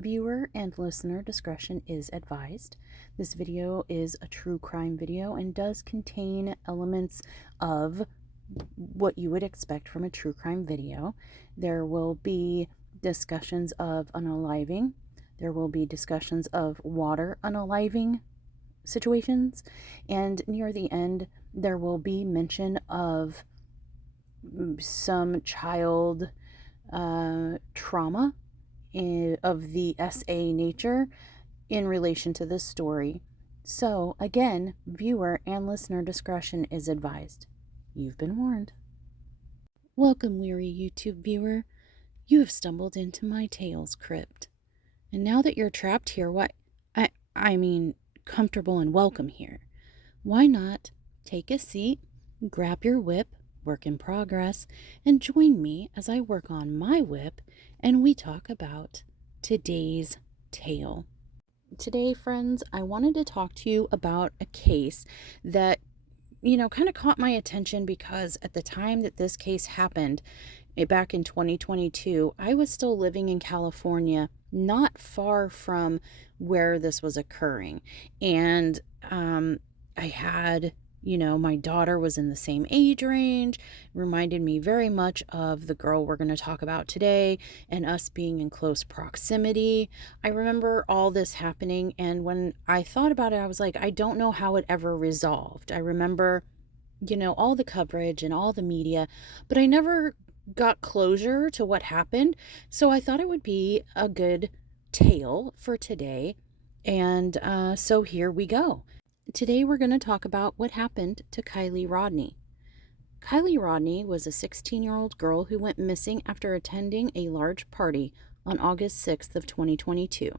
Viewer and listener discretion is advised. This video is a true crime video and does contain elements of what you would expect from a true crime video. There will be discussions of unaliving. There will be discussions of water unaliving situations. And near the end, there will be mention of some child trauma of the SA nature in relation to this story. So, again, viewer and listener discretion is advised. You've been warned. Welcome, weary YouTube viewer. You have stumbled into my tales crypt. And now that you're trapped here, I mean, comfortable and welcome here, why not take a seat, grab your whip, work in progress, and join me as I work on my whip and we talk about today's tale. Today, friends, I wanted to talk to you about a case that, kind of caught my attention because at the time that this case happened, back in 2022, I was still living in California, not far from where this was occurring. And I had my daughter was in the same age range, reminded me very much of the girl we're going to talk about today and us being in close proximity. I remember all this happening, and when I thought about it, I was like, I don't know how it ever resolved. I remember, all the coverage and all the media, but I never got closure to what happened. So I thought it would be a good tale for today. And so here we go. Today we're going to talk about what happened to Kiely Rodni. Kiely Rodni was a 16-year-old girl who went missing after attending a large party on August 6th of 2022.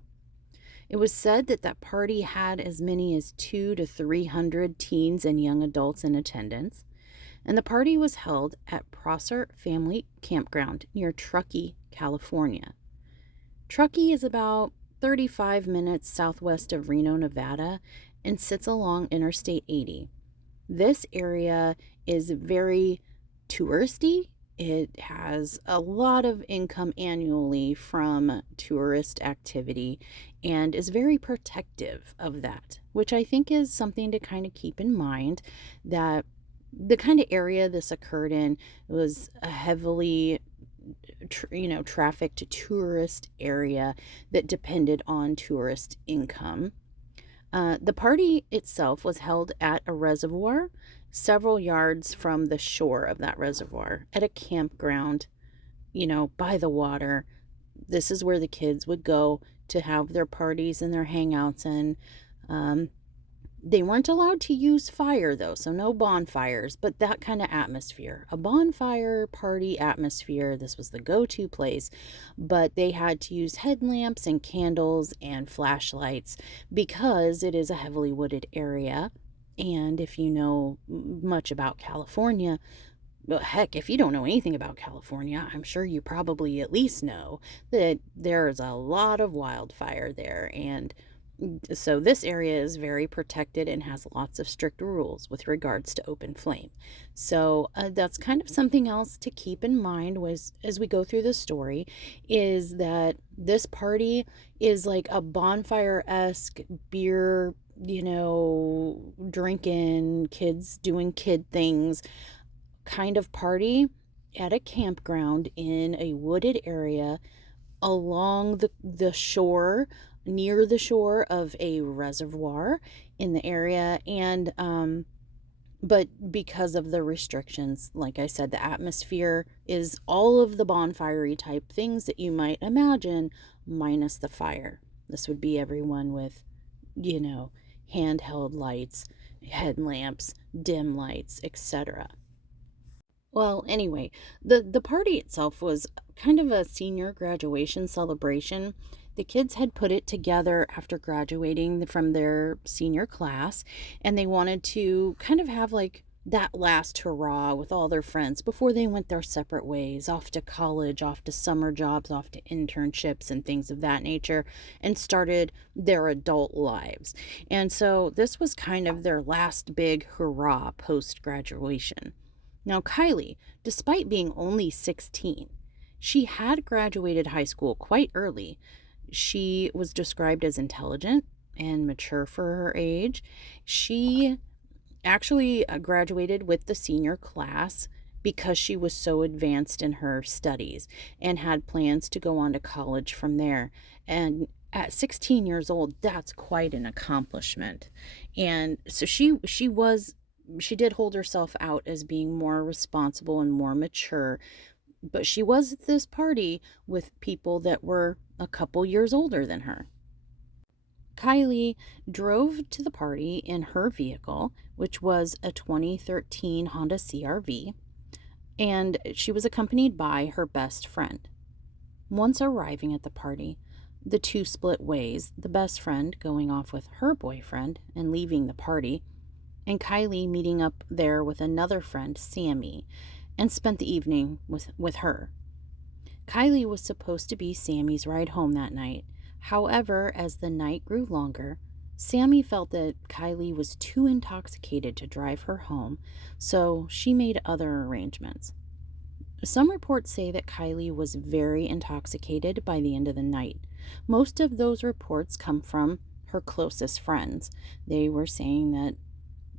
It was said that that party had as many as 200 to 300 teens and young adults in attendance, and the party was held at Prosser Family Campground near Truckee, California. Truckee is about 35 minutes southwest of Reno, Nevada, and sits along Interstate 80. This area is very touristy. It has a lot of income annually from tourist activity and is very protective of that, which I think is something to kind of keep in mind, that the kind of area this occurred in was a heavily trafficked tourist area that depended on tourist income. The party itself was held at a reservoir several yards from the shore of that reservoir at a campground, by the water. This is where the kids would go to have their parties and their hangouts, and they weren't allowed to use fire, though, so no bonfires, but that kind of atmosphere. A bonfire party atmosphere. This was the go-to place, but they had to use headlamps and candles and flashlights because it is a heavily wooded area. And if you know much about California, well, heck, if you don't know anything about California, I'm sure you probably at least know that there's a lot of wildfire there, and so this area is very protected and has lots of strict rules with regards to open flame. So that's kind of something else to keep in mind as we go through the story, is that this party is like a bonfire-esque beer, drinking, kids doing kid things kind of party at a campground in a wooded area along the shore, near the shore of a reservoir in the area. And but because of the restrictions, like I said, the atmosphere is all of the bonfire-y type things that you might imagine, minus the fire. This would be everyone with handheld lights, headlamps, dim lights, etc. Well, anyway, the party itself was kind of a senior graduation celebration. The kids had put it together after graduating from their senior class, and they wanted to kind of have like that last hurrah with all their friends before they went their separate ways, off to college, off to summer jobs, off to internships and things of that nature, and started their adult lives. And so this was kind of their last big hurrah post-graduation. Now, Kiely, despite being only 16, she had graduated high school quite early. She was described as intelligent and mature for her age. She actually graduated with the senior class because she was so advanced in her studies and had plans to go on to college from there. And at 16 years old, that's quite an accomplishment. And so she did hold herself out as being more responsible and more mature, but she was at this party with people that were a couple years older than her. Kiely drove to the party in her vehicle, which was a 2013 Honda CR-V, and she was accompanied by her best friend. Once arriving at the party, the two split ways, the best friend going off with her boyfriend and leaving the party, and Kiely meeting up there with another friend, Sammy, and spent the evening with her. Kiely was supposed to be Sammy's ride home that night. However, as the night grew longer, Sammy felt that Kiely was too intoxicated to drive her home, so she made other arrangements. Some reports say that Kiely was very intoxicated by the end of the night. Most of those reports come from her closest friends. They were saying that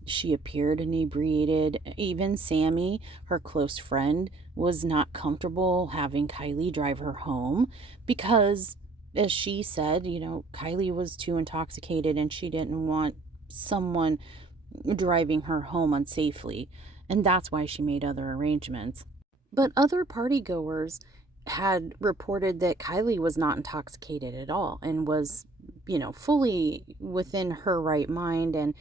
she appeared inebriated. Even Sammy, her close friend, was not comfortable having Kiely drive her home because, as she said, Kiely was too intoxicated and she didn't want someone driving her home unsafely. And that's why she made other arrangements. But other partygoers had reported that Kiely was not intoxicated at all and was, fully within her right mind, and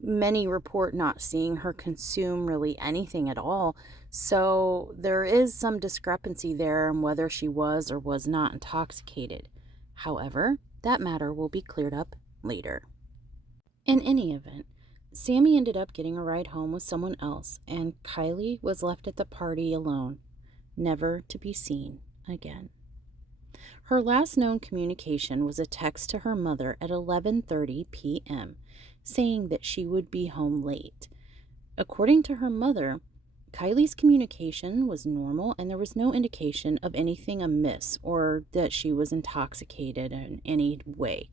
many report not seeing her consume really anything at all. So there is some discrepancy there on whether she was or was not intoxicated. However, that matter will be cleared up later. In any event, Sammy ended up getting a ride home with someone else, and Kiely was left at the party alone, never to be seen again. Her last known communication was a text to her mother at 11:30 p.m., saying that she would be home late. According to her mother, Kiely's communication was normal and there was no indication of anything amiss or that she was intoxicated in any way.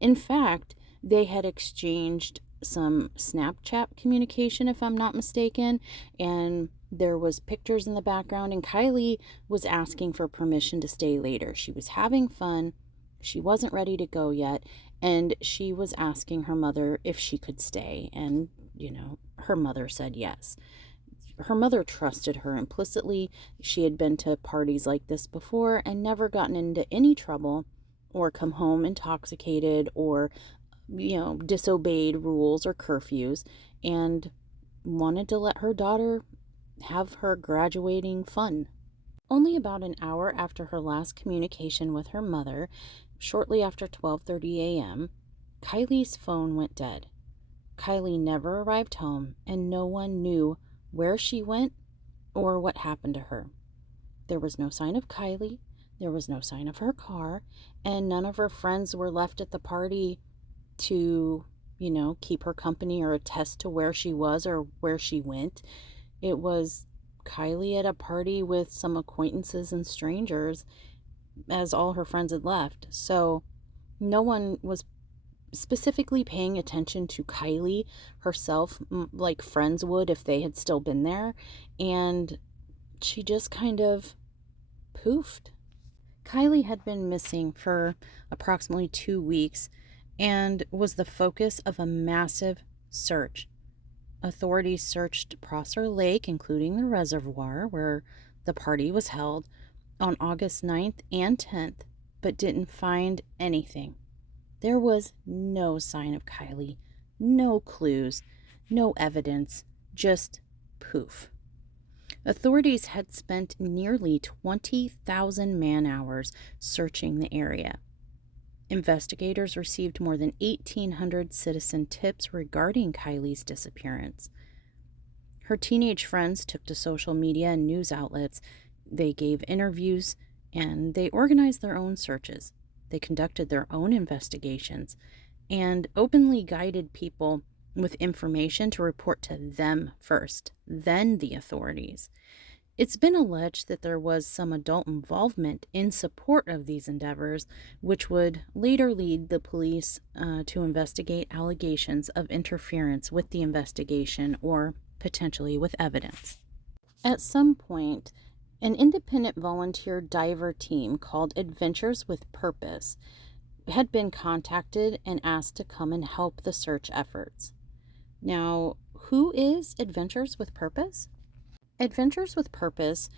In fact, they had exchanged some Snapchat communication, if I'm not mistaken, and there was pictures in the background, and Kiely was asking for permission to stay later. She was having fun. She wasn't ready to go yet, and she was asking her mother if she could stay, and, her mother said yes. Her mother trusted her implicitly. She had been to parties like this before and never gotten into any trouble or come home intoxicated or, disobeyed rules or curfews, and wanted to let her daughter have her graduating fun. Only about an hour after her last communication with her mother, shortly after 12:30 a.m., Kiely's phone went dead. Kiely never arrived home, and no one knew where she went or what happened to her. There was no sign of Kiely, there was no sign of her car, and none of her friends were left at the party to, keep her company or attest to where she was or where she went. It was Kiely at a party with some acquaintances and strangers, as all her friends had left. So no one was specifically paying attention to Kiely herself like friends would if they had still been there. And she just kind of poofed. Kiely had been missing for approximately 2 weeks and was the focus of a massive search. Authorities searched Prosser Lake, including the reservoir where the party was held, on August 9th and 10th, but didn't find anything. There was no sign of Kiely, no clues, no evidence, just poof. Authorities had spent nearly 20,000 man-hours searching the area. Investigators received more than 1,800 citizen tips regarding Kiely's disappearance. Her teenage friends took to social media and news outlets. They gave interviews, and they organized their own searches. They conducted their own investigations and openly guided people with information to report to them first, then the authorities. It's been alleged that there was some adult involvement in support of these endeavors, which would later lead the police to investigate allegations of interference with the investigation or potentially with evidence. At some point, an independent volunteer diver team called Adventures with Purpose had been contacted and asked to come and help the search efforts. Now, who is Adventures with Purpose? Adventures with Purpose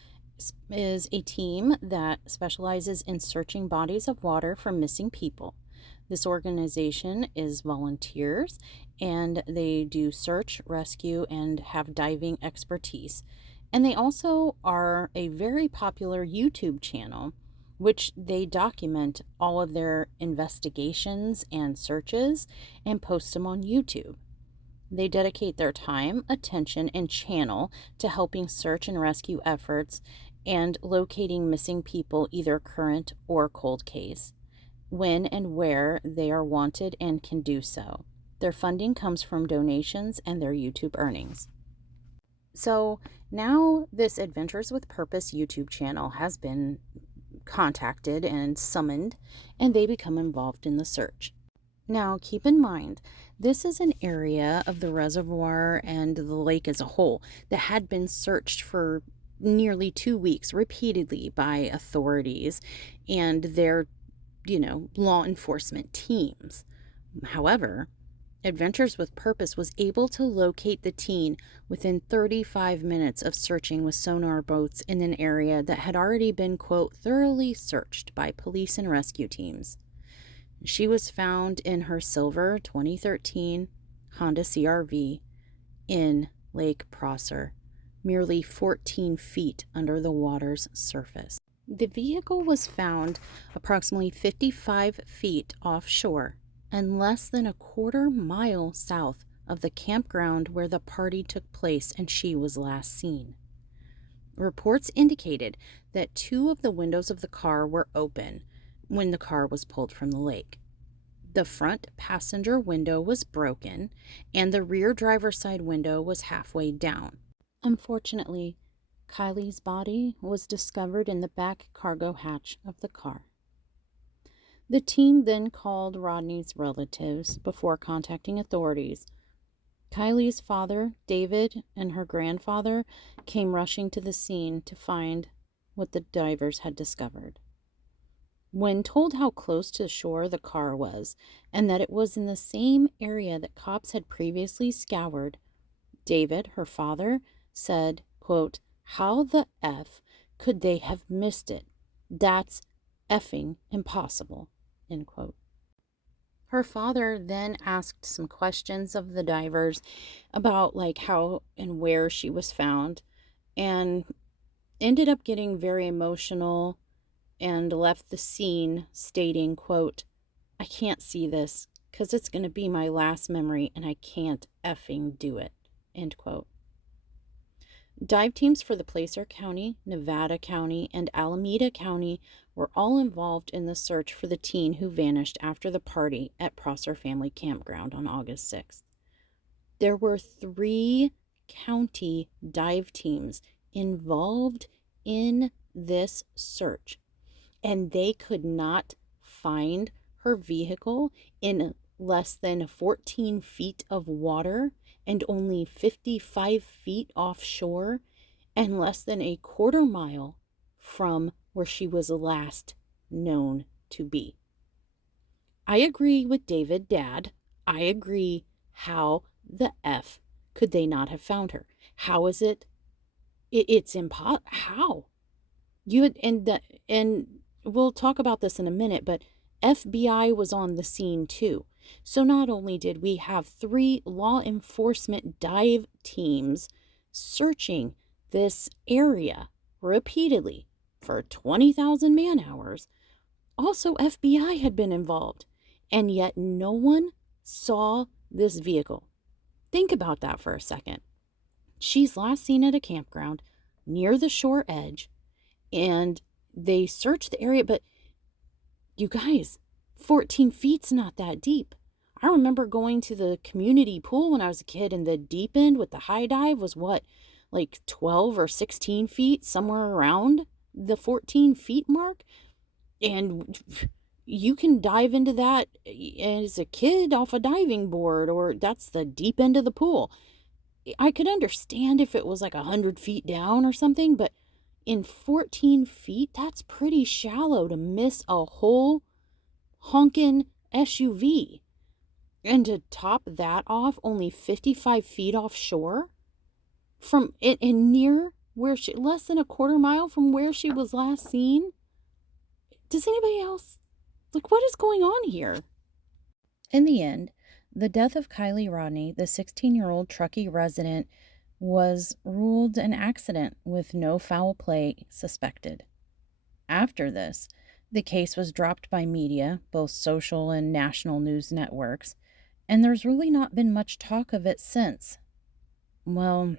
is a team that specializes in searching bodies of water for missing people. This organization is volunteers, and they do search, rescue, and have diving expertise. And they also are a very popular YouTube channel, which they document all of their investigations and searches and post them on YouTube. They dedicate their time, attention, and channel to helping search and rescue efforts and locating missing people, either current or cold case, when and where they are wanted and can do so. Their funding comes from donations and their YouTube earnings. So now this Adventures with Purpose YouTube channel has been contacted and summoned, and they become involved in the search. Now, keep in mind, this is an area of the reservoir and the lake as a whole that had been searched for nearly 2 weeks repeatedly by authorities and their, law enforcement teams. However, Adventures with Purpose was able to locate the teen within 35 minutes of searching with sonar boats in an area that had already been, quote, thoroughly searched by police and rescue teams. She was found in her silver 2013 Honda CR-V in Lake Prosser, merely 14 feet under the water's surface. The vehicle was found approximately 55 feet offshore and less than a quarter mile south of the campground where the party took place and she was last seen. Reports indicated that 2 of the windows of the car were open when the car was pulled from the lake. The front passenger window was broken, and the rear driver's side window was halfway down. Unfortunately, Kiely's body was discovered in the back cargo hatch of the car. The team then called Rodni's relatives before contacting authorities. Kiely's father, David, and her grandfather came rushing to the scene to find what the divers had discovered. When told how close to shore the car was and that it was in the same area that cops had previously scoured, David, her father, said, quote, "How the F could they have missed it? That's effing impossible," end quote. Her father then asked some questions of the divers about how and where she was found, and ended up getting very emotional and left the scene stating, quote, "I can't see this because it's going to be my last memory and I can't effing do it," end quote. Dive teams for the Placer County, Nevada County, and Alameda County were all involved in the search for the teen who vanished after the party at Prosser Family Campground on August 6th. There were 3 county dive teams involved in this search, and they could not find her vehicle in less than 14 feet of water and only 55 feet offshore and less than a quarter mile from where she was last known to be. I agree with David, Dad. I agree. How the F could they not have found her? How is it? It's impossible. How? And we'll talk about this in a minute, but FBI was on the scene too. So not only did we have 3 law enforcement dive teams searching this area repeatedly for 20,000 man-hours, also FBI had been involved, and yet no one saw this vehicle. Think about that for a second. She's last seen at a campground near the shore edge, and they searched the area, but you guys, 14 feet's not that deep. I remember going to the community pool when I was a kid, and the deep end with the high dive was like 12 or 16 feet, somewhere around the 14 feet mark. And you can dive into that as a kid off a diving board, or that's the deep end of the pool. I could understand if it was like 100 feet down or something, but in 14 feet, that's pretty shallow to miss a whole honkin' SUV. And to top that off, only 55 feet offshore from it, and near where she, less than a quarter mile from where she was last seen. Does anybody else, like, what is going on here? In the end, the death of Kiely Rodni, the 16-year-old Truckee resident, was ruled an accident with no foul play suspected. After this, the case was dropped by media, both social and national news networks, and there's really not been much talk of it since. Well,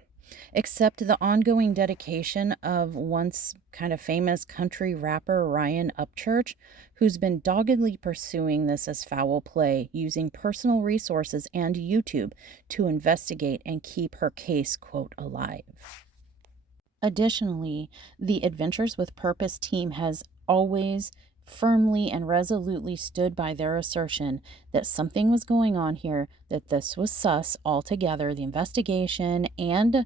except the ongoing dedication of once kind of famous country rapper Ryan Upchurch, who's been doggedly pursuing this as foul play, using personal resources and YouTube to investigate and keep her case, quote, alive. Additionally, the Adventures with Purpose team has always firmly and resolutely stood by their assertion that something was going on here, that this was sus altogether, the investigation and,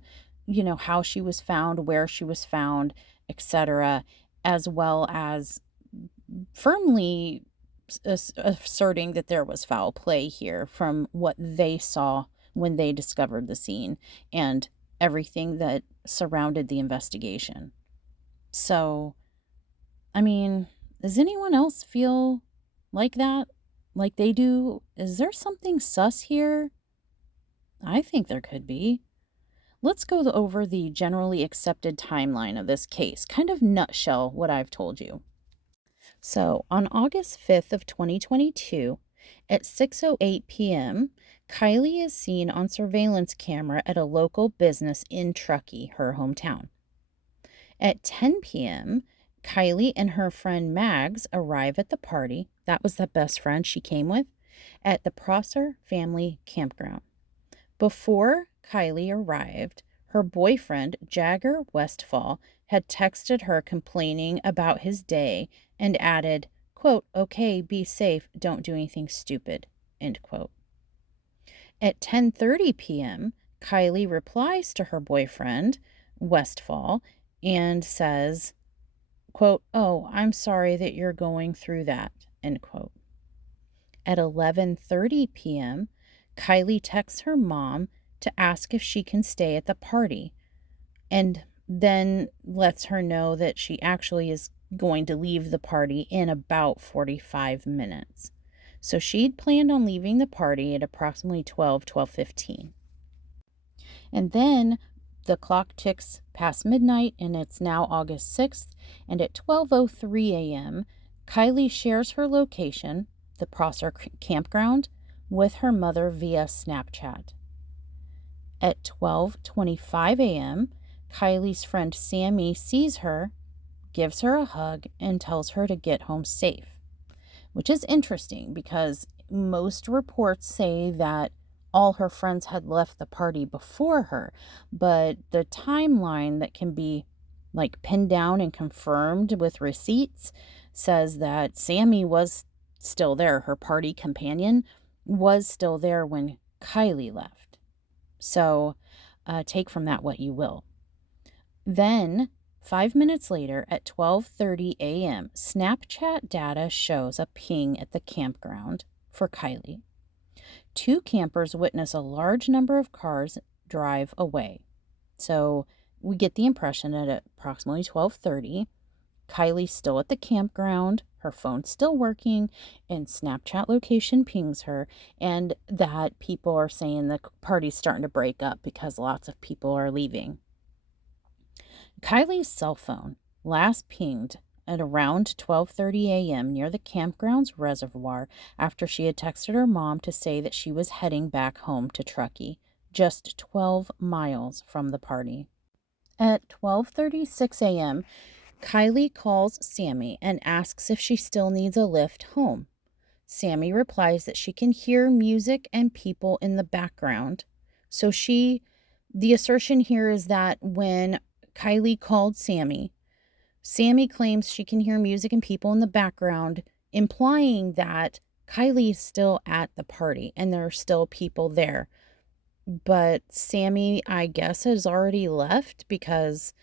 how she was found, where she was found, etc., as well as firmly asserting that there was foul play here from what they saw when they discovered the scene and everything that surrounded the investigation. So, I mean, does anyone else feel like that? Like they do? Is there something sus here? I think there could be. Let's go over the generally accepted timeline of this case, kind of nutshell what I've told you. So, on August 5th of 2022, at 6:08 p.m., Kiely is seen on surveillance camera at a local business in Truckee, her hometown. At 10 p.m., Kiely and her friend Mags arrive at the party, that was the best friend she came with, at the Prosser family campground. Before Kiely arrived, her boyfriend, Jagger Westfall, had texted her complaining about his day and added, quote, "Okay, be safe, don't do anything stupid," end quote. At 10:30 p.m., Kiely replies to her boyfriend, Westfall, and says, quote, "Oh, I'm sorry that you're going through that," end quote. At 11:30 p.m., Kiely texts her mom to ask if she can stay at the party, and then lets her know that she actually is going to leave the party in about 45 minutes. So she'd planned on leaving the party at approximately 12:15. And then the clock ticks past midnight, and it's now August 6th, and at 12:03 a.m., Kiely shares her location, the Prosser campground, with her mother via Snapchat. At 12:25 a.m., Kiely's friend Sammy sees her, gives her a hug, and tells her to get home safe, which is interesting because most reports say that all her friends had left the party before her, but the timeline that can be like pinned down and confirmed with receipts says that Sammy was still there. Her party companion was still there when Kiely left. So take from that what you will. Then 5 minutes later at 12:30 a.m., Snapchat data shows a ping at the campground for Kiely. 2 campers witness a large number of cars drive away. So we get the impression that at approximately 12:30, Kiely's still at the campground, her phone's still working, and Snapchat location pings her, and that people are saying the party's starting to break up because lots of people are leaving. Kiely's cell phone last pinged at around 12:30 a.m. near the campground's reservoir after she had texted her mom to say that she was heading back home to Truckee, just 12 miles from the party. At 12:36 a.m., Kiely calls Sammy and asks if she still needs a lift home. Sammy replies that she can hear music and people in the background, so she The assertion here is that when Kiely called Sammy, Sammy claims she can hear music and people in the background, implying that Kiely is still at the party and there are still people there. But Sammy, I guess, has already left because,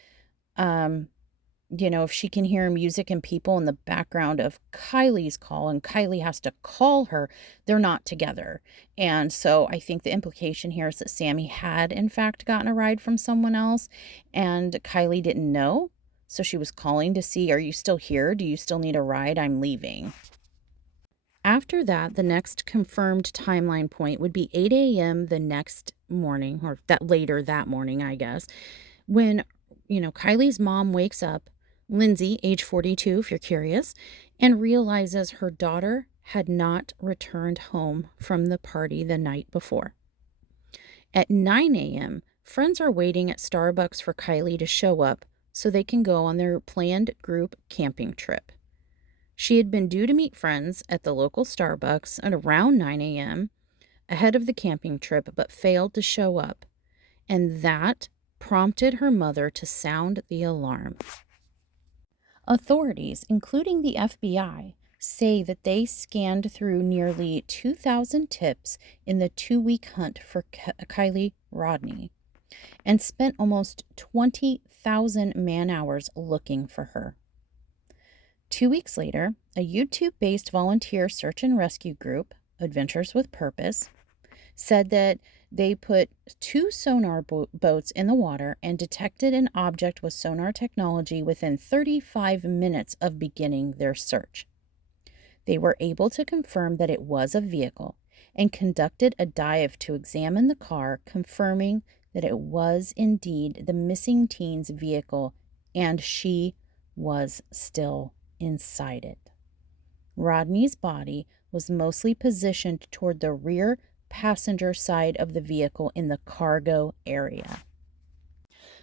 if she can hear music and people in the background of Kiely's call and Kiely has to call her, they're not together. And so I think the implication here is that Sammy had, in fact, gotten a ride from someone else and Kiely didn't know. So she was calling to see, are you still here? Do you still need a ride? I'm leaving. After that, the next confirmed timeline point would be 8 a.m. the next morning, or later that morning, I guess, when, Kiely's mom wakes up, Lindsay, age 42, if you're curious, and realizes her daughter had not returned home from the party the night before. At 9 a.m., friends are waiting at Starbucks for Kiely to show up so they can go on their planned group camping trip. She had been due to meet friends at the local Starbucks at around 9 a.m. ahead of the camping trip, but failed to show up, and that prompted her mother to sound the alarm. Authorities, including the FBI, say that they scanned through nearly 2,000 tips in the 2-week hunt for Kiely Rodni and spent almost 20,000 man-hours looking for her. 2 weeks later, a YouTube-based volunteer search and rescue group, Adventures with Purpose, said that they put 2 sonar boats in the water and detected an object with sonar technology within 35 minutes of beginning their search. They were able to confirm that it was a vehicle and conducted a dive to examine the car, confirming that it was indeed the missing teen's vehicle and she was still inside it. Rodney's body was mostly positioned toward the rear passenger side of the vehicle in the cargo area.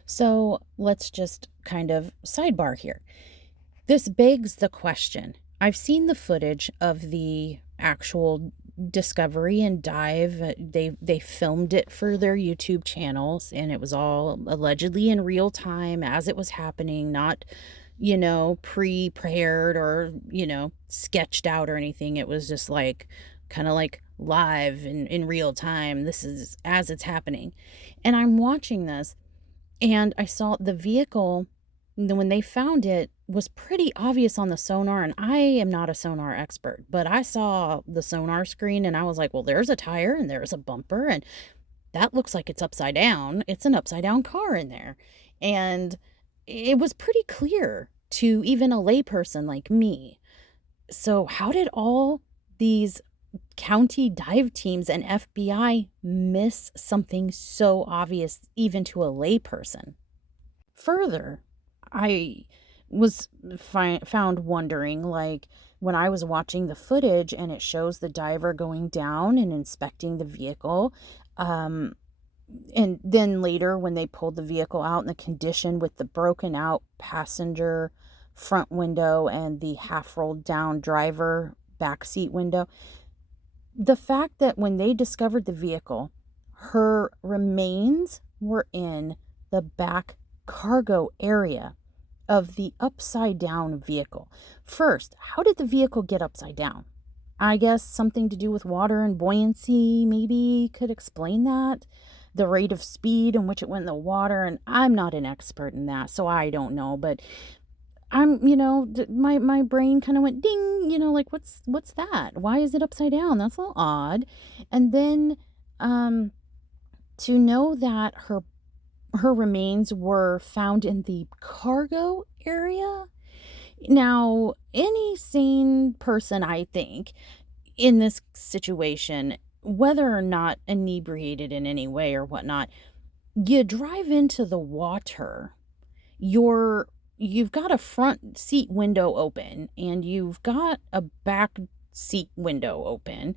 So let's just kind of sidebar here. This begs the question. I've seen the footage of the actual discovery and dive. They filmed it for their YouTube channels, and it was all allegedly in real time as it was happening, not pre-prepared or sketched out or anything. It was just like kind of like live in real time. This is as it's happening. And I'm watching this and I saw the vehicle when they found it was pretty obvious on the sonar, and I am not a sonar expert, but I saw the sonar screen and I was like, well, there's a tire and there's a bumper and that looks like it's upside down. It's an upside down car in there. And it was pretty clear to even a layperson like me. So how did all these county dive teams and FBI miss something so obvious even to a layperson? Further, I was found wondering, like, when I was watching the footage and it shows the diver going down and inspecting the vehicle, and then later when they pulled the vehicle out in the condition with the broken out passenger front window and the half rolled down driver backseat window, the fact that when they discovered the vehicle, her remains were in the back cargo area of the upside down vehicle. First, how did the vehicle get upside down? I guess something to do with water and buoyancy maybe could explain that. The rate of speed in which it went in the water, and I'm not an expert in that, so I don't know, but I'm, my brain kind of went ding, like what's that? Why is it upside down? That's a little odd. And then to know that her remains were found in the cargo area. Now, any sane person, I think, in this situation, whether or not inebriated in any way or whatnot, you drive into the water, you've got a front seat window open and you've got a back seat window open.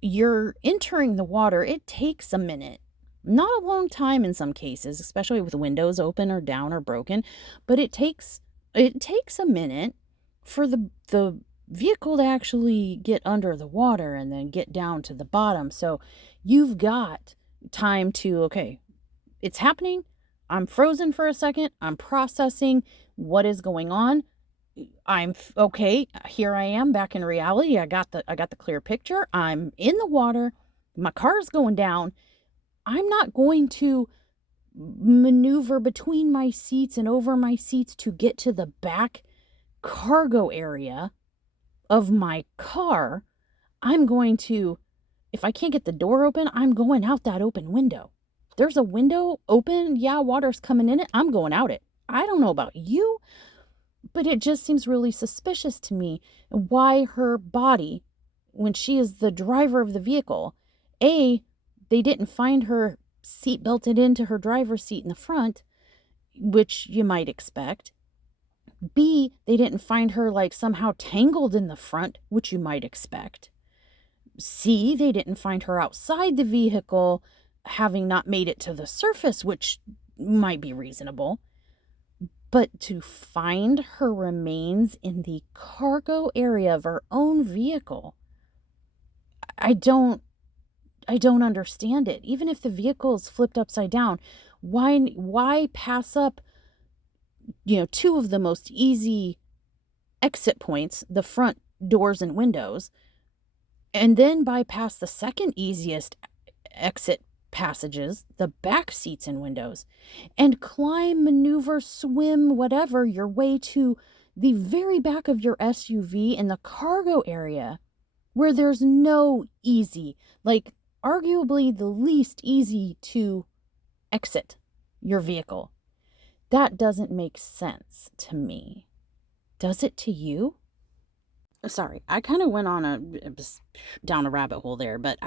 You're entering the water. It takes a minute. Not a long time in some cases, especially with windows open or down or broken, but it takes a minute for the vehicle to actually get under the water and then get down to the bottom. So you've got time to, okay, it's happening. I'm frozen for a second. I'm processing what is going on. Okay. Here I am back in reality. I got the clear picture. I'm in the water. My car is going down. I'm not going to maneuver between my seats and over my seats to get to the back cargo area of my car. I'm going to, if I can't get the door open, I'm going out that open window. If there's a window open, yeah, water's coming in it, I'm going out it. I don't know about you, but it just seems really suspicious to me why her body, when she is the driver of the vehicle, they didn't find her seat belted into her driver's seat in the front, which you might expect. B, they didn't find her like somehow tangled in the front, which you might expect. C, they didn't find her outside the vehicle, having not made it to the surface, which might be reasonable. But to find her remains in the cargo area of her own vehicle, I don't understand it. Even if the vehicle is flipped upside down, why pass up, two of the most easy exit points, the front doors and windows, and then bypass the second easiest exit passages, the back seats and windows, and climb, maneuver, swim, whatever, your way to the very back of your SUV in the cargo area, where there's no easy, like arguably the least easy to exit your vehicle. That doesn't make sense to me. Does it to you? Sorry, I kind of went on down a rabbit hole there, but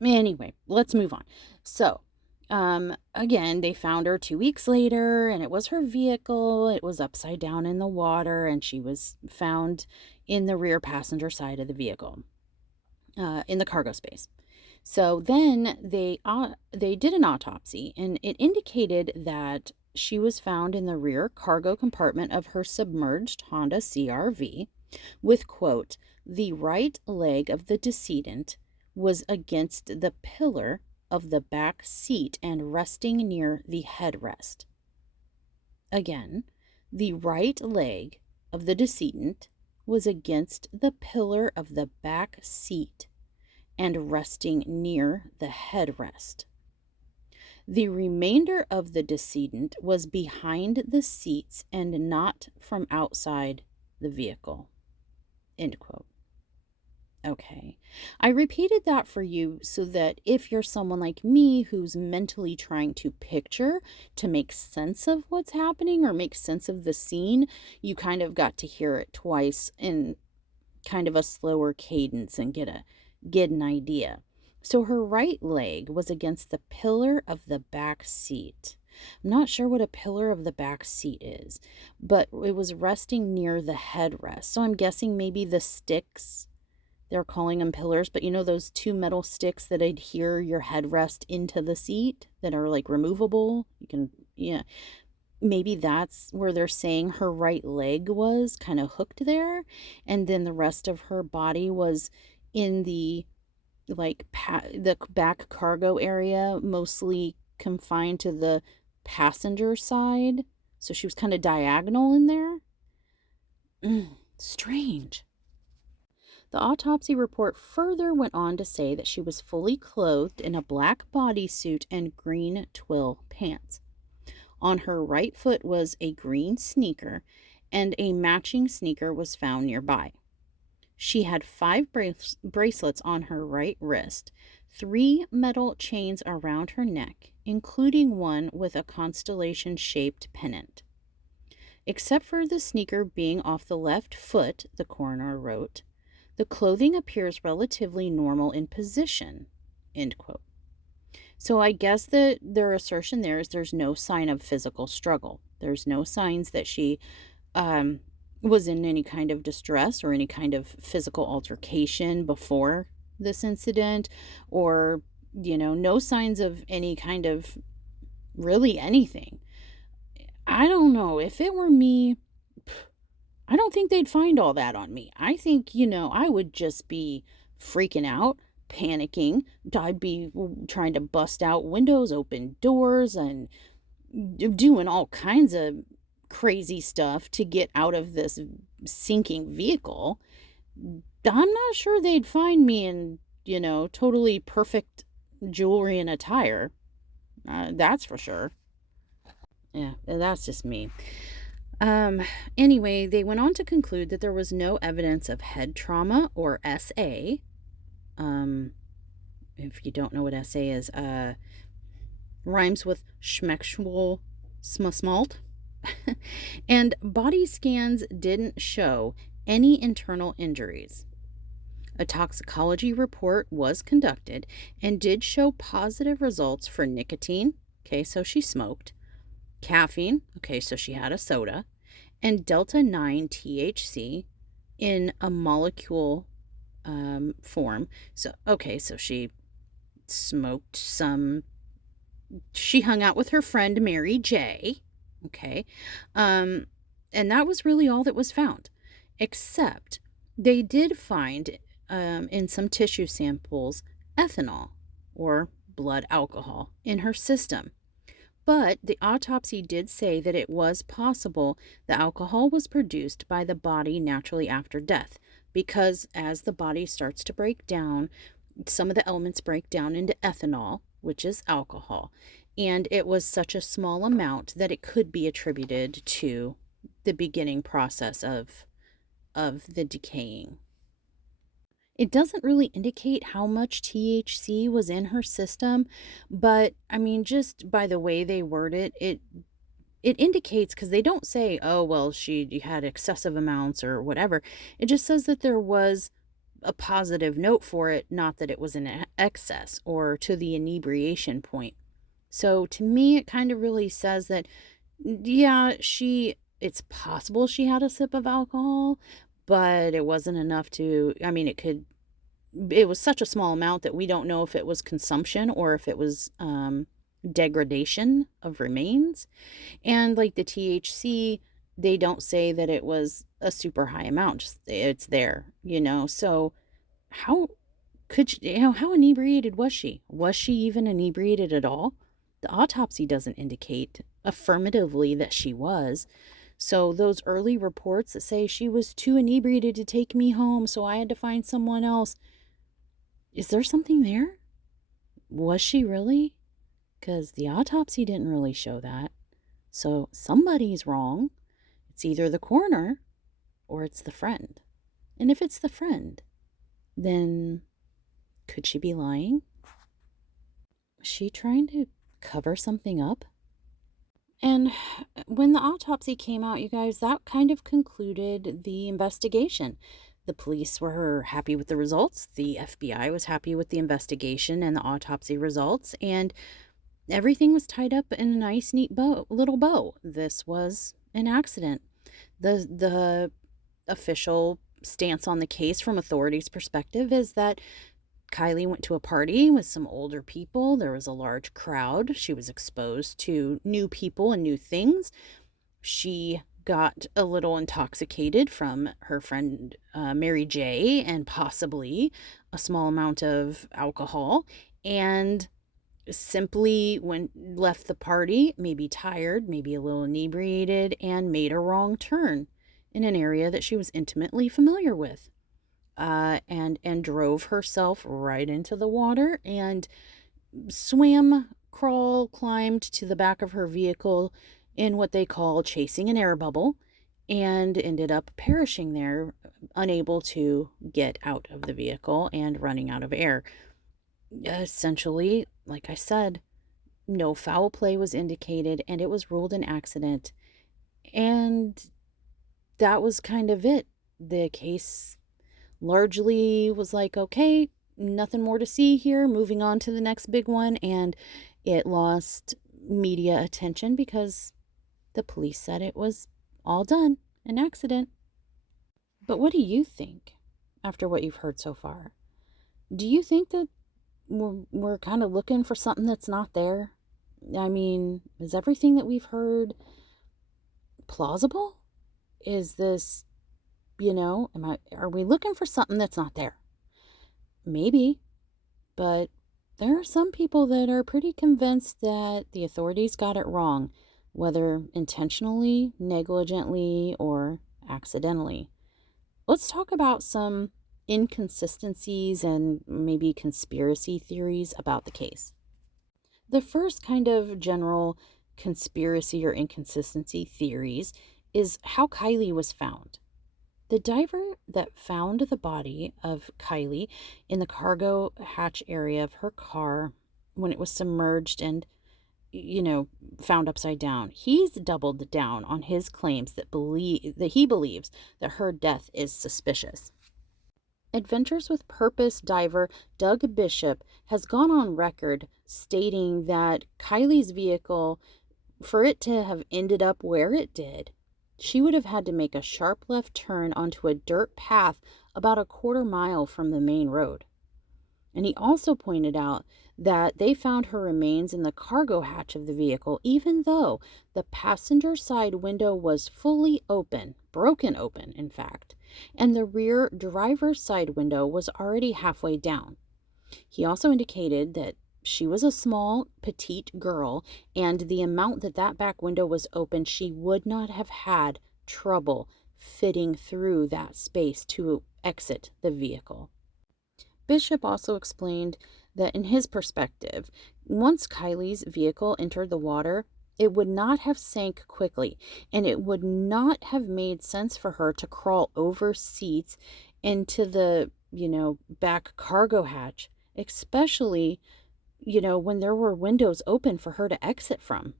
anyway, let's move on. So, again, they found her 2 weeks later, and it was her vehicle. It was upside down in the water, and she was found in the rear passenger side of the vehicle, in the cargo space. So then they did an autopsy, and it indicated that she was found in the rear cargo compartment of her submerged Honda CR-V with, quote, the right leg of the decedent was against the pillar of the back seat and resting near the headrest. Again, the right leg of the decedent was against the pillar of the back seat and resting near the headrest. The remainder of the decedent was behind the seats and not from outside the vehicle. End quote. Okay, I repeated that for you so that if you're someone like me who's mentally trying to picture to make sense of what's happening or make sense of the scene, you kind of got to hear it twice in kind of a slower cadence and get an idea. So her right leg was against the pillar of the back seat. I'm not sure what a pillar of the back seat is, but it was resting near the headrest. So I'm guessing maybe the sticks, they're calling them pillars, but those two metal sticks that adhere your headrest into the seat that are like removable? Maybe that's where they're saying her right leg was kind of hooked there, and then the rest of her body was in the the back cargo area, mostly confined to the passenger side. So she was kind of diagonal in there. Strange. The autopsy report further went on to say that she was fully clothed in a black bodysuit and green twill pants. On her right foot was a green sneaker, and a matching sneaker was found nearby. She had 5 bracelets on her right wrist, 3 metal chains around her neck, including one with a constellation-shaped pennant. Except for the sneaker being off the left foot, the coroner wrote, the clothing appears relatively normal in position, end quote. So I guess that their assertion there is there's no sign of physical struggle. There's no signs that she was in any kind of distress or any kind of physical altercation before this incident, or, no signs of any kind of really anything. I don't know. If it were me, I don't think they'd find all that on me. I think, I would just be freaking out, panicking. I'd be trying to bust out windows, open doors, and doing all kinds of crazy stuff to get out of this sinking vehicle. I'm not sure they'd find me in, totally perfect jewelry and attire. That's for sure. Yeah, that's just me. Anyway, they went on to conclude that there was no evidence of head trauma or SA. If you don't know what SA is, rhymes with schmexual smalt. And body scans didn't show any internal injuries. A toxicology report was conducted and did show positive results for nicotine. Okay, so she smoked. Caffeine. Okay, so she had a soda. And delta 9 THC in a molecule form. So she smoked some. She hung out with her friend Mary J. Okay. And that was really all that was found. Except they did find in some tissue samples ethanol, or blood alcohol, in her system. But the autopsy did say that it was possible the alcohol was produced by the body naturally after death, because as the body starts to break down, some of the elements break down into ethanol, which is alcohol. And it was such a small amount that it could be attributed to the beginning process of the decaying. It doesn't really indicate how much THC was in her system, but I mean, just by the way they word it, it indicates, because they don't say, oh, well, she had excessive amounts or whatever. It just says that there was a positive note for it, not that it was in excess or to the inebriation point. So to me, it kind of really says that, yeah, it's possible she had a sip of alcohol, but it wasn't enough to, I mean, it was such a small amount that we don't know if it was consumption or if it was degradation of remains. And like the THC, they don't say that it was a super high amount, just it's there, so how could she, how inebriated was she? Was she even inebriated at all? The autopsy doesn't indicate affirmatively that she was. So those early reports that say she was too inebriated to take me home, so I had to find someone else. Is there something there? Was she really? Because the autopsy didn't really show that. So somebody's wrong. It's either the coroner or it's the friend. And if it's the friend, then could she be lying? Was she trying to cover something up? And when the autopsy came out, you guys, that kind of concluded the investigation. The police were happy with the results. The FBI was happy with the investigation and the autopsy results. And everything was tied up in a nice, neat little bow. This was an accident. The official stance on the case from authorities' perspective is that Kiely went to a party with some older people. There was a large crowd. She was exposed to new people and new things. She got a little intoxicated from her friend Mary J. and possibly a small amount of alcohol, and simply left the party, maybe tired, maybe a little inebriated, and made a wrong turn in an area that she was intimately familiar with. And drove herself right into the water and climbed to the back of her vehicle in what they call chasing an air bubble, and ended up perishing there, unable to get out of the vehicle and running out of air. Essentially, like I said, no foul play was indicated, and it was ruled an accident. And that was kind of it. The case largely was like, okay, nothing more to see here, moving on to the next big one. And it lost media attention because the police said it was all done, an accident. But what do you think after what you've heard so far? Do you think that we're kind of looking for something that's not there? I mean, is everything that we've heard plausible? Is this, are we looking for something that's not there? Maybe. But there are some people that are pretty convinced that the authorities got it wrong, whether intentionally, negligently, or accidentally. Let's talk about some inconsistencies and maybe conspiracy theories about the case. The first kind of general conspiracy or inconsistency theories is how Kiely was found. The diver that found the body of Kiely in the cargo hatch area of her car when it was submerged and, you know, found upside down, he's doubled down on his claims that he believes that her death is suspicious. Adventures with Purpose diver Doug Bishop has gone on record stating that Kiely's vehicle, for it to have ended up where it did, she would have had to make a sharp left turn onto a dirt path about a quarter mile from the main road. And he also pointed out that they found her remains in the cargo hatch of the vehicle, even though the passenger side window was fully open, broken open, in fact, and the rear driver's side window was already halfway down. He also indicated that she was a small, petite girl, and the amount that back window was open, she would not have had trouble fitting through that space to exit the vehicle. Bishop also explained that in his perspective, once Kiely's vehicle entered the water, it would not have sank quickly, and it would not have made sense for her to crawl over seats into the, back cargo hatch, especially, when there were windows open for her to exit from.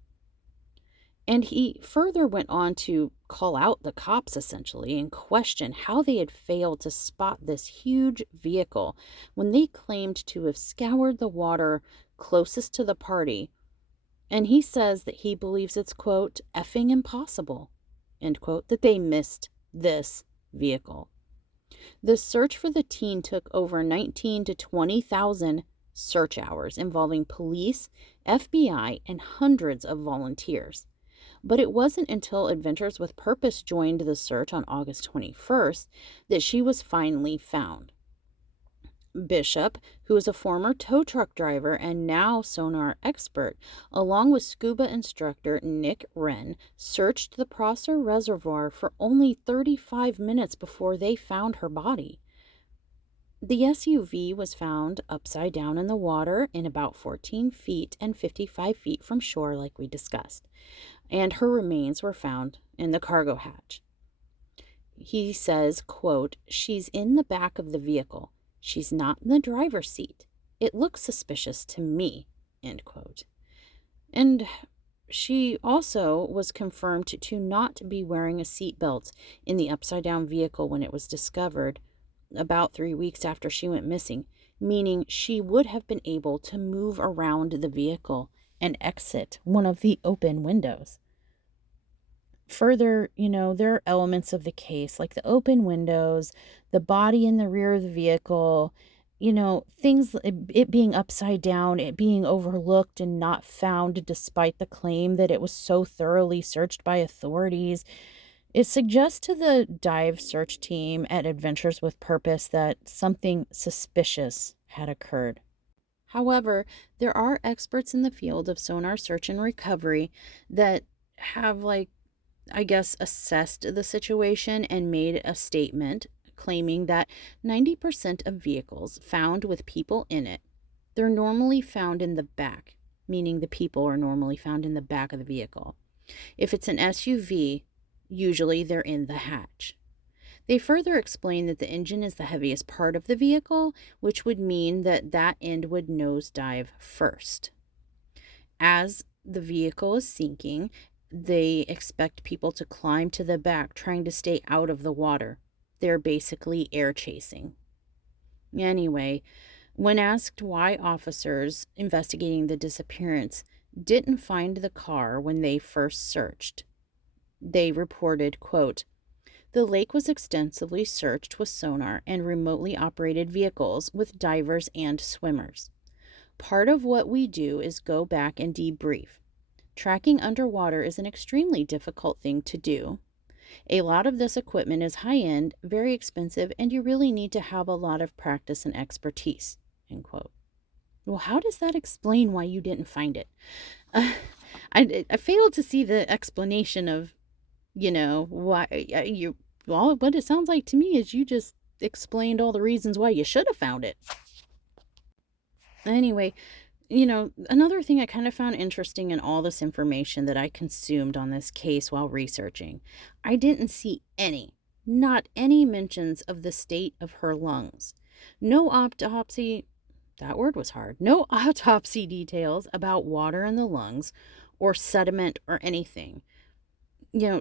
And he further went on to call out the cops essentially and question how they had failed to spot this huge vehicle when they claimed to have scoured the water closest to the party. And he says that he believes it's, quote, effing impossible, end quote, that they missed this vehicle. The search for the teen took over 19 to 20,000 search hours involving police, FBI, and hundreds of volunteers. But it wasn't until Adventures with Purpose joined the search on August 21st that she was finally found. Bishop, who is a former tow truck driver and now sonar expert, along with scuba instructor Nick Wren, searched the Prosser Reservoir for only 35 minutes before they found her body. The SUV was found upside down in the water in about 14 feet and 55 feet from shore, like we discussed, and her remains were found in the cargo hatch. He says, quote, she's in the back of the vehicle. She's not in the driver's seat. It looks suspicious to me, end quote. And she also was confirmed to not be wearing a seatbelt in the upside-down vehicle when it was discovered about 3 weeks after she went missing, meaning she would have been able to move around the vehicle and exit one of the open windows. Further, there are elements of the case like the open windows, the body in the rear of the vehicle, things, it being upside down, it being overlooked and not found despite the claim that it was so thoroughly searched by authorities. It suggests to the dive search team at Adventures with Purpose that something suspicious had occurred. However, there are experts in the field of sonar search and recovery that have, assessed the situation and made a statement claiming that 90% of vehicles found with people in it, they're normally found in the back, meaning the people are normally found in the back of the vehicle. If it's an SUV, usually they're in the hatch. They further explain that the engine is the heaviest part of the vehicle, which would mean that end would nosedive first. As the vehicle is sinking, they expect people to climb to the back, trying to stay out of the water. They're basically air chasing. Anyway, when asked why officers investigating the disappearance didn't find the car when they first searched, they reported, quote, the lake was extensively searched with sonar and remotely operated vehicles with divers and swimmers. Part of what we do is go back and debrief. Tracking underwater is an extremely difficult thing to do. A lot of this equipment is high-end, very expensive, and you really need to have a lot of practice and expertise, end quote. Well, how does that explain why you didn't find it? Uh, I failed to see the explanation of, why you. Well, what it sounds like to me is you just explained all the reasons why you should have found it. Anyway, another thing I kind of found interesting in all this information that I consumed on this case while researching, I didn't see not any mentions of the state of her lungs. No autopsy, that word was hard, no autopsy details about water in the lungs or sediment or anything.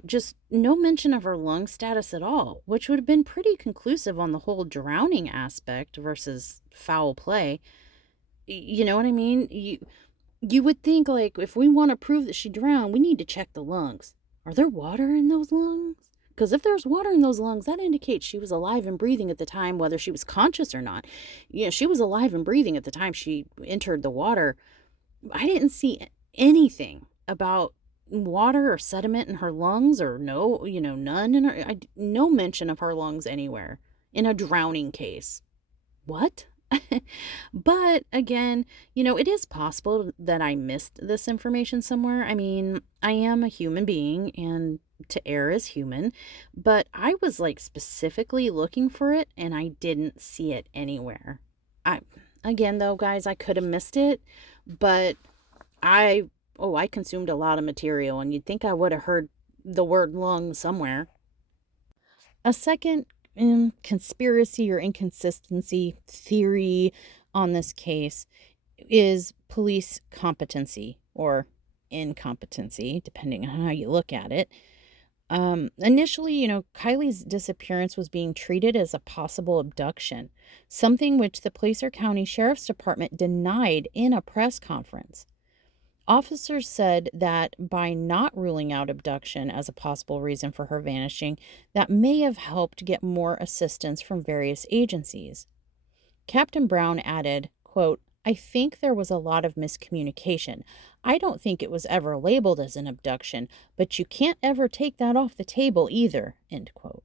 Just no mention of her lung status at all, which would have been pretty conclusive on the whole drowning aspect versus foul play. You know what I mean? You would think, like, if we want to prove that she drowned, we need to check the lungs. Are there water in those lungs? Because if there's water in those lungs, that indicates she was alive and breathing at the time, whether she was conscious or not. She was alive and breathing at the time she entered the water. I didn't see anything about water or sediment in her lungs, or none in her. No mention of her lungs anywhere in a drowning case. What? But again, it is possible that I missed this information somewhere. I mean, I am a human being and to err is human, but I was like specifically looking for it and I didn't see it anywhere. Again though, guys, I could have missed it, but I consumed a lot of material and you'd think I would have heard the word lung somewhere. A second conspiracy or inconsistency theory on this case is police competency or incompetency, depending on how you look at it. Initially, Kiely's disappearance was being treated as a possible abduction, something which the Placer County Sheriff's Department denied in a press conference. Officers said that by not ruling out abduction as a possible reason for her vanishing, that may have helped get more assistance from various agencies. Captain Brown added, quote, "I think there was a lot of miscommunication. I don't think it was ever labeled as an abduction, but you can't ever take that off the table either," end quote.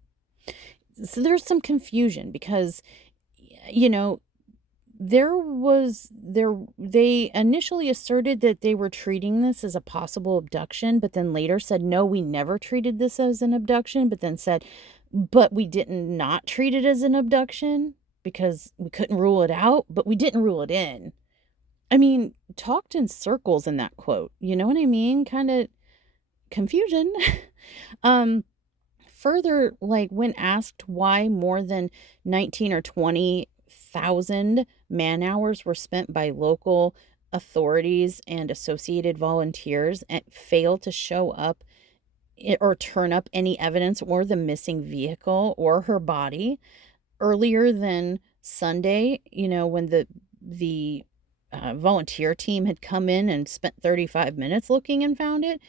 So there's some confusion because, they initially asserted that they were treating this as a possible abduction, but then later said, no, we never treated this as an abduction, but then said, but we didn't not treat it as an abduction because we couldn't rule it out, but we didn't rule it in. I mean, talked in circles in that quote. You know what I mean? Kind of confusion. Further, like when asked why more than 19 or 20,000 man-hours were spent by local authorities and associated volunteers and failed to show up or turn up any evidence or the missing vehicle or her body earlier than Sunday, when the volunteer team had come in and spent 35 minutes looking and found it.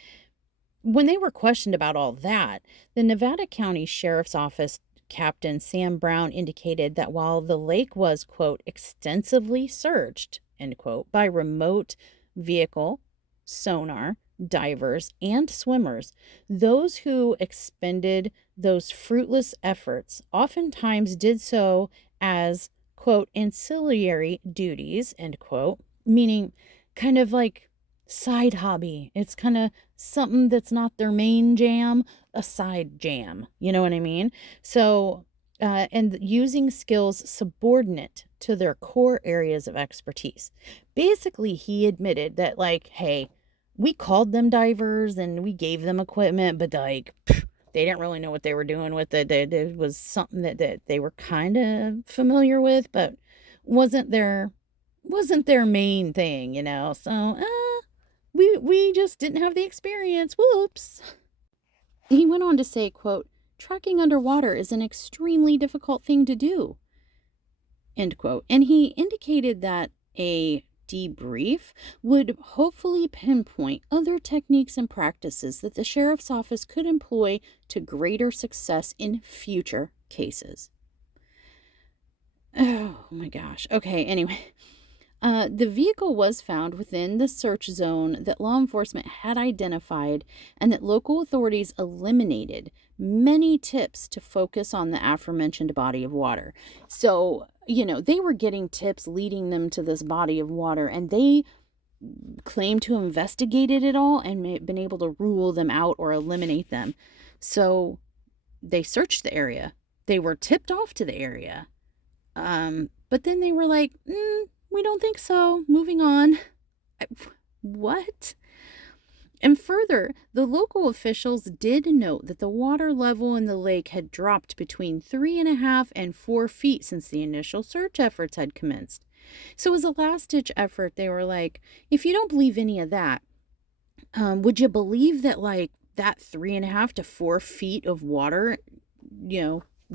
When they were questioned about all that, the Nevada County Sheriff's Office Captain Sam Brown indicated that while the lake was, quote, extensively searched, end quote, by remote vehicle, sonar, divers, and swimmers, those who expended those fruitless efforts oftentimes did so as, quote, ancillary duties, end quote, meaning kind of like side hobby. It's kind of something that's not their main jam, a side jam. You know what I mean? So, and using skills subordinate to their core areas of expertise. Basically, he admitted that, like, hey, we called them divers and we gave them equipment, but like, they didn't really know what they were doing with it. It was something that they were kind of familiar with, but wasn't their main thing, So, we just didn't have the experience. Whoops. He went on to say, quote, "Tracking underwater is an extremely difficult thing to do," end quote. And he indicated that a debrief would hopefully pinpoint other techniques and practices that the sheriff's office could employ to greater success in future cases. Oh my gosh. Okay, anyway. The vehicle was found within the search zone that law enforcement had identified and that local authorities eliminated many tips to focus on the aforementioned body of water. So, they were getting tips leading them to this body of water, and they claimed to have investigated it all and been able to rule them out or eliminate them. So they searched the area. They were tipped off to the area. But then they were like, we don't think so. Moving on. What? And further, the local officials did note that the water level in the lake had dropped between 3.5 and 4 feet since the initial search efforts had commenced. So as a last-ditch effort, they were like, if you don't believe any of that, would you believe that, like, that 3.5 to 4 feet of water,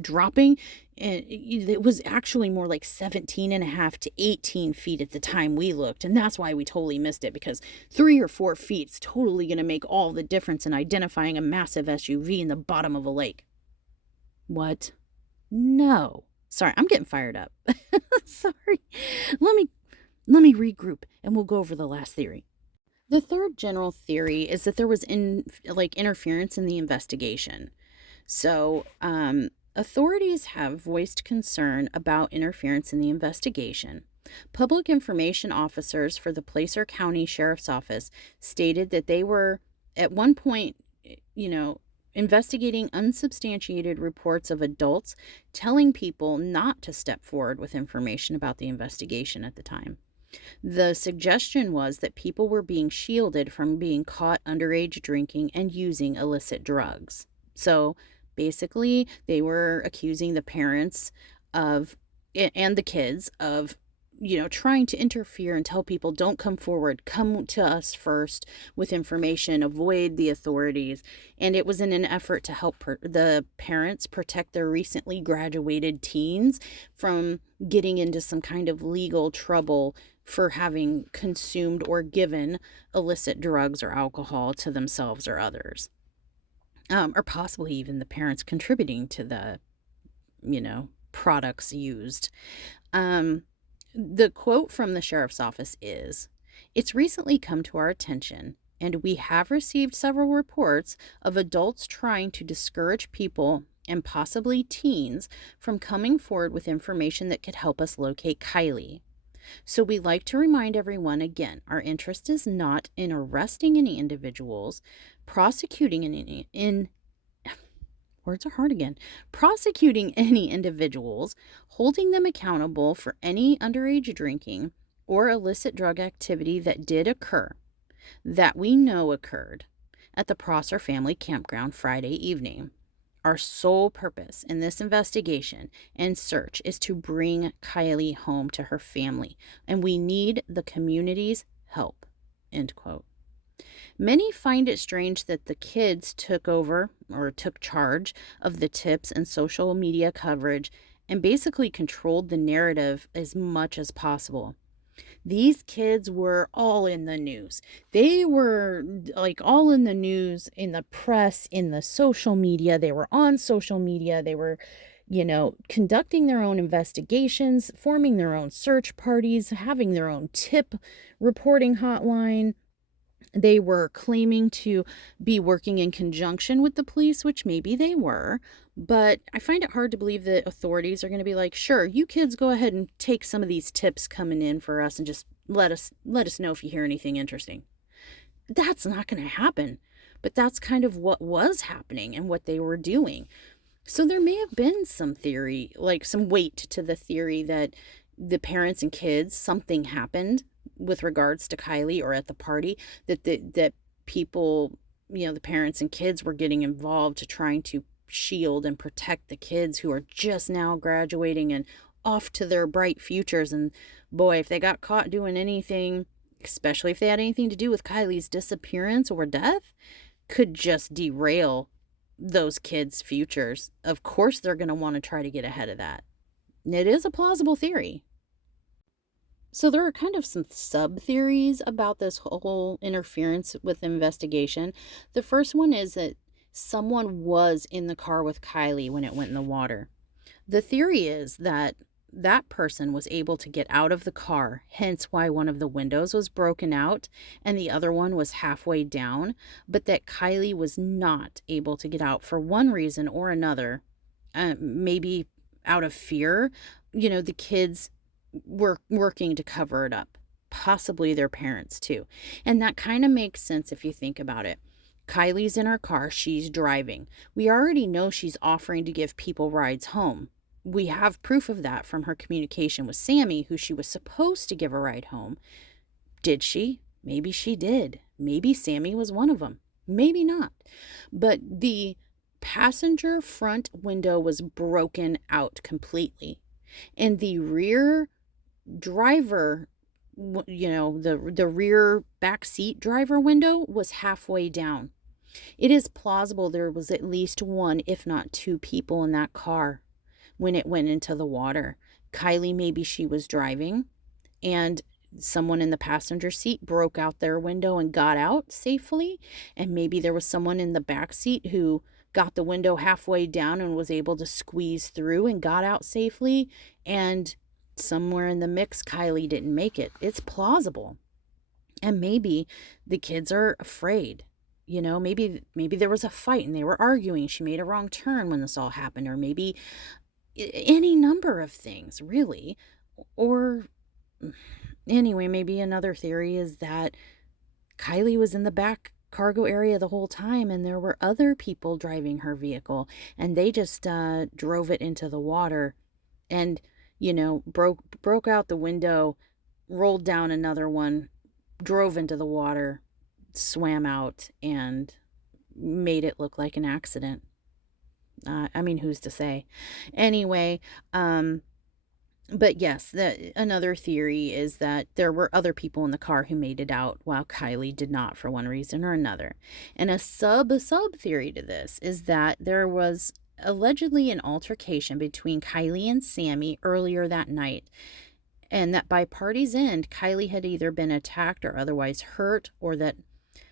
dropping, and it was actually more like 17.5 to 18 feet at the time we looked, and that's why we totally missed it, because 3 or 4 feet is totally going to make all the difference in identifying a massive SUV in the bottom of a lake. What? No. Sorry, I'm getting fired up. Sorry. Let me regroup, and we'll go over the last theory. The third general theory is that there was interference in the investigation. So, authorities have voiced concern about interference in the investigation. Public information officers for the Placer County Sheriff's Office stated that they were, at one point, investigating unsubstantiated reports of adults telling people not to step forward with information about the investigation at the time. The suggestion was that people were being shielded from being caught underage drinking and using illicit drugs. So basically, they were accusing the parents and the kids of, trying to interfere and tell people, don't come forward, come to us first with information, avoid the authorities. And it was in an effort to help the parents protect their recently graduated teens from getting into some kind of legal trouble for having consumed or given illicit drugs or alcohol to themselves or others. Or possibly even the parents contributing to the, products used. The quote from the sheriff's office is, "It's recently come to our attention, and we have received several reports of adults trying to discourage people and possibly teens from coming forward with information that could help us locate Kiely. So we'd like to remind everyone again, our interest is not in arresting any individuals, prosecuting any individuals, holding them accountable for any underage drinking or illicit drug activity that did occur, that we know occurred, at the Prosser family campground Friday evening. Our sole purpose in this investigation and search is to bring Kiely home to her family, and we need the community's help." End quote. Many find it strange that the kids took charge of the tips and social media coverage and basically controlled the narrative as much as possible. These kids were all in the news. They were all in the news, in the press, in the social media. They were on social media. They were, conducting their own investigations, forming their own search parties, having their own tip reporting hotline. They were claiming to be working in conjunction with the police, which maybe they were, but I find it hard to believe that authorities are going to be like, sure, you kids go ahead and take some of these tips coming in for us and just let us know if you hear anything interesting. That's not going to happen, but that's kind of what was happening and what they were doing. So there may have been some theory, some weight to the theory that the parents and kids, something happened with regards to Kiely or at the party, that people, the parents and kids were getting involved to trying to shield and protect the kids who are just now graduating and off to their bright futures. And boy, if they got caught doing anything, especially if they had anything to do with Kiely's disappearance or death, could just derail those kids' futures. Of course, they're going to want to try to get ahead of that. It is a plausible theory. So there are kind of some sub-theories about this whole interference with investigation. The first one is that someone was in the car with Kiely when it went in the water. The theory is that that person was able to get out of the car, hence why one of the windows was broken out and the other one was halfway down, but that Kiely was not able to get out for one reason or another. Maybe out of fear, the kids were working to cover it up, possibly their parents too. And that kind of makes sense if you think about it. Kylie's in her car, she's driving. We already know she's offering to give people rides home. We have proof of that from her communication with Sammy, who she was supposed to give a ride home. Did she? Maybe she did. Maybe Sammy was one of them. Maybe not. But the passenger front window was broken out completely. And the rear driver, the rear back seat driver window was halfway down. It is plausible there was at least one, if not two people in that car when it went into the water. Kiely, maybe she was driving and someone in the passenger seat broke out their window and got out safely. And maybe there was someone in the back seat who got the window halfway down and was able to squeeze through and got out safely. And somewhere in the mix, Kiely didn't make it. It's plausible. And maybe the kids are afraid. Maybe there was a fight and they were arguing. She made a wrong turn when this all happened. Or maybe any number of things, really. Or anyway, maybe another theory is that Kiely was in the back cargo area the whole time and there were other people driving her vehicle and they just drove it into the water and broke out the window, rolled down another one, drove into the water, swam out, and made it look like an accident. Who's to say? Anyway, but yes, another theory is that there were other people in the car who made it out while Kiely did not for one reason or another. And a sub theory to this is that there was allegedly an altercation between Kiely and Sammy earlier that night, and that by party's end, Kiely had either been attacked or otherwise hurt, or that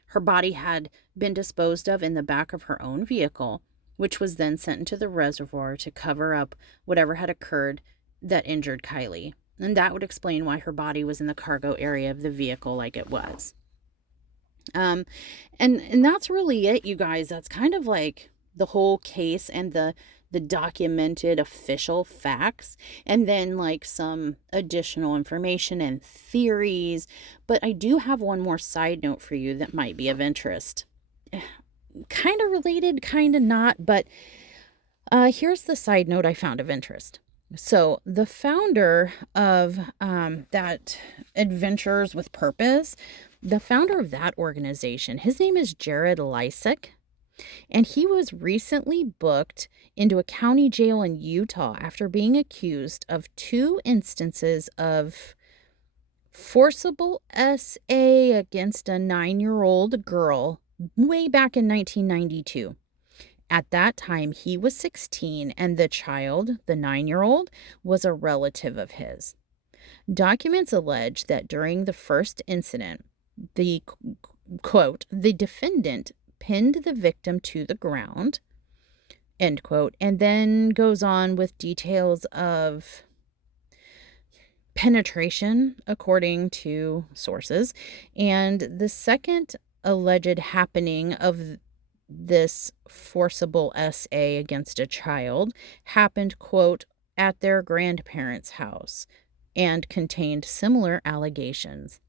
her body had been disposed of in the back of her own vehicle, which was then sent into the reservoir to cover up whatever had occurred that injured Kiely. And that would explain why her body was in the cargo area of the vehicle like it was. And that's really it, you guys. That's kind of like the whole case and the documented official facts, and then like some additional information and theories. But I do have one more side note for you that might be of interest. Kind of related, kind of not, but here's the side note I found of interest. So the founder of that Adventures with Purpose, the founder of that organization, his name is Jared Lysek, and he was recently booked into a county jail in Utah after being accused of 2 instances of forcible SA against a 9-year-old girl way back in 1992. At that time, he was 16, and the child, the 9-year-old, was a relative of his. Documents allege that during the first incident, the, quote, the defendant pinned the victim to the ground, end quote, and then goes on with details of penetration, according to sources. And the second alleged happening of this forcible SA against a child happened, quote, at their grandparents' house and contained similar allegations.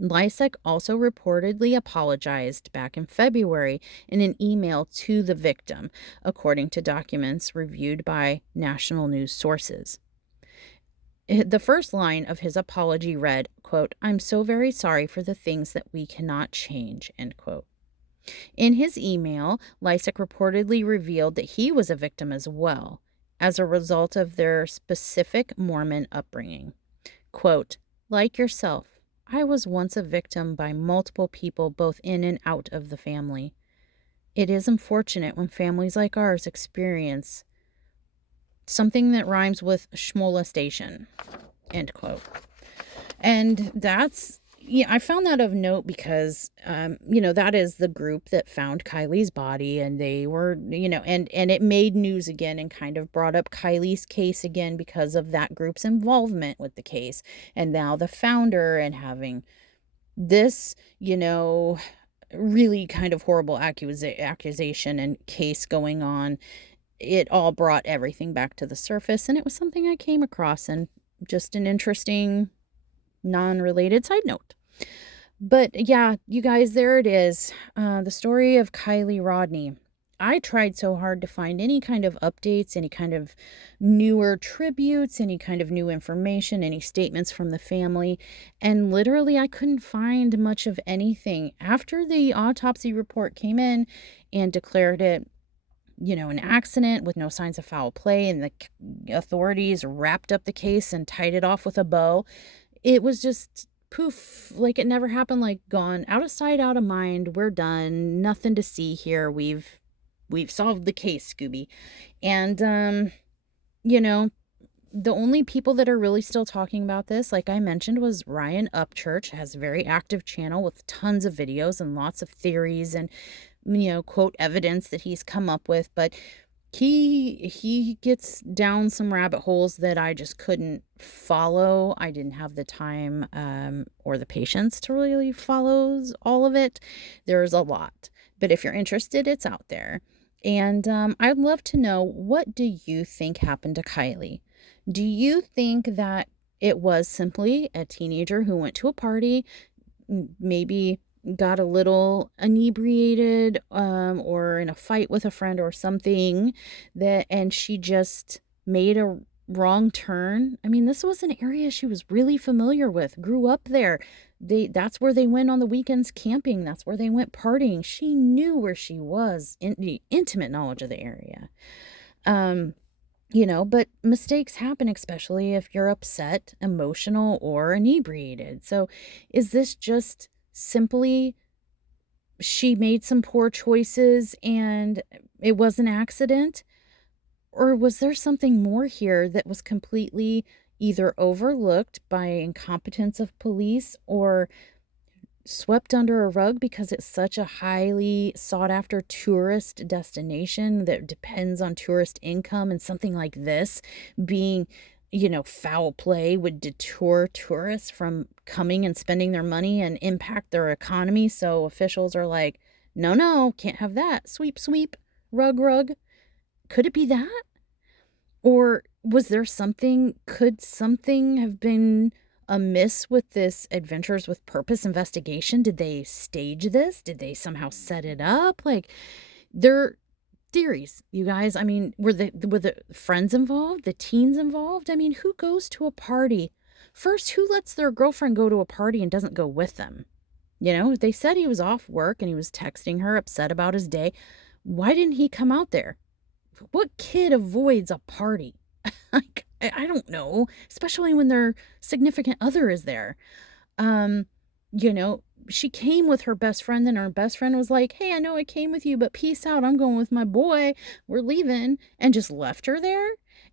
Lysek also reportedly apologized back in February in an email to the victim, according to documents reviewed by national news sources. The first line of his apology read, quote, "I'm so very sorry for the things that we cannot change," end quote. In his email, Lysek reportedly revealed that he was a victim as well, as a result of their specific Mormon upbringing. Quote, "Like yourself, I was once a victim by multiple people both in and out of the family. It is unfortunate when families like ours experience something that rhymes with schmolestation," end quote. And that's, I found that of note because, that is the group that found Kiely's body, and they were, and it made news again and kind of brought up Kiely's case again because of that group's involvement with the case. And now the founder and having this, really kind of horrible accusation and case going on. it all brought everything back to the surface, and it was something I came across, and just an interesting non-related side note. But yeah, you guys, there it is. The story of Kiely Rodni. I tried so hard to find any kind of updates, any kind of newer tributes, any kind of new information, any statements from the family, and literally I couldn't find much of anything. After the autopsy report came in and declared it, an accident with no signs of foul play, and the authorities wrapped up the case and tied it off with a bow, it was just poof, like it never happened, like gone out of sight, out of mind. We're done. Nothing to see here. We've solved the case, Scooby. And you know, the only people that are really still talking about this, like I mentioned, was Ryan Upchurch. Has a very active channel with tons of videos and lots of theories and quote evidence that he's come up with, but he gets down some rabbit holes that I just couldn't follow. I didn't have the time or the patience to really follow all of it. There's a lot, but if you're interested, it's out there. And I'd love to know, what do you think happened to Kiely? Do you think that it was simply a teenager who went to a party, maybe got a little inebriated, or in a fight with a friend or something, and she just made a wrong turn? I mean, this was an area she was really familiar with, grew up there. That's where they went on the weekends camping. That's where they went partying. She knew where she was, in the intimate knowledge of the area. But mistakes happen, especially if you're upset, emotional, or inebriated. So is this just simply she made some poor choices and it was an accident? Or was there something more here that was completely either overlooked by incompetence of police or swept under a rug because it's such a highly sought after tourist destination that depends on tourist income, and something like this being, foul play would deter tourists from coming and spending their money and impact their economy? So officials are like, no, can't have that. Sweep, sweep, rug. Could it be that? Or was there something, could something have been amiss with this Adventures with Purpose investigation? Did they stage this? Did they somehow set it up? Like, they're theories, you guys. I mean, were the friends involved, the teens involved? I mean, who goes to a party? First, who lets their girlfriend go to a party and doesn't go with them? They said he was off work and he was texting her upset about his day. Why didn't he come out there? What kid avoids a party? Like, I don't know, especially when their significant other is there. She came with her best friend, and her best friend was like, hey, I know I came with you, but peace out. I'm going with my boy. We're leaving, and just left her there.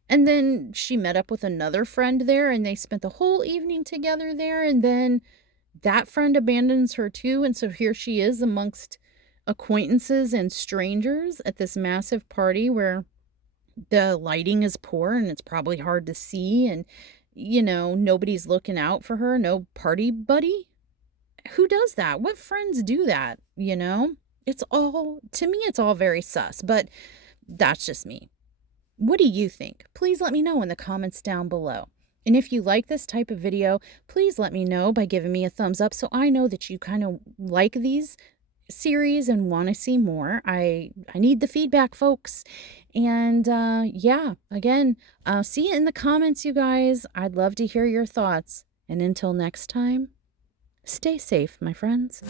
And then she met up with another friend there, and they spent the whole evening together there. And then that friend abandons her too. And so here she is amongst acquaintances and strangers at this massive party where the lighting is poor and it's probably hard to see, and nobody's looking out for her. No party buddy. Who does that? What friends do that? It's all, to me, it's all very sus, but that's just me. What do you think? Please let me know in the comments down below. And if you like this type of video, please let me know by giving me a thumbs up so I know that you kind of like these series and want to see more. I need the feedback, folks. And yeah, again, see you in the comments, you guys. I'd love to hear your thoughts. And until next time, stay safe, my friends.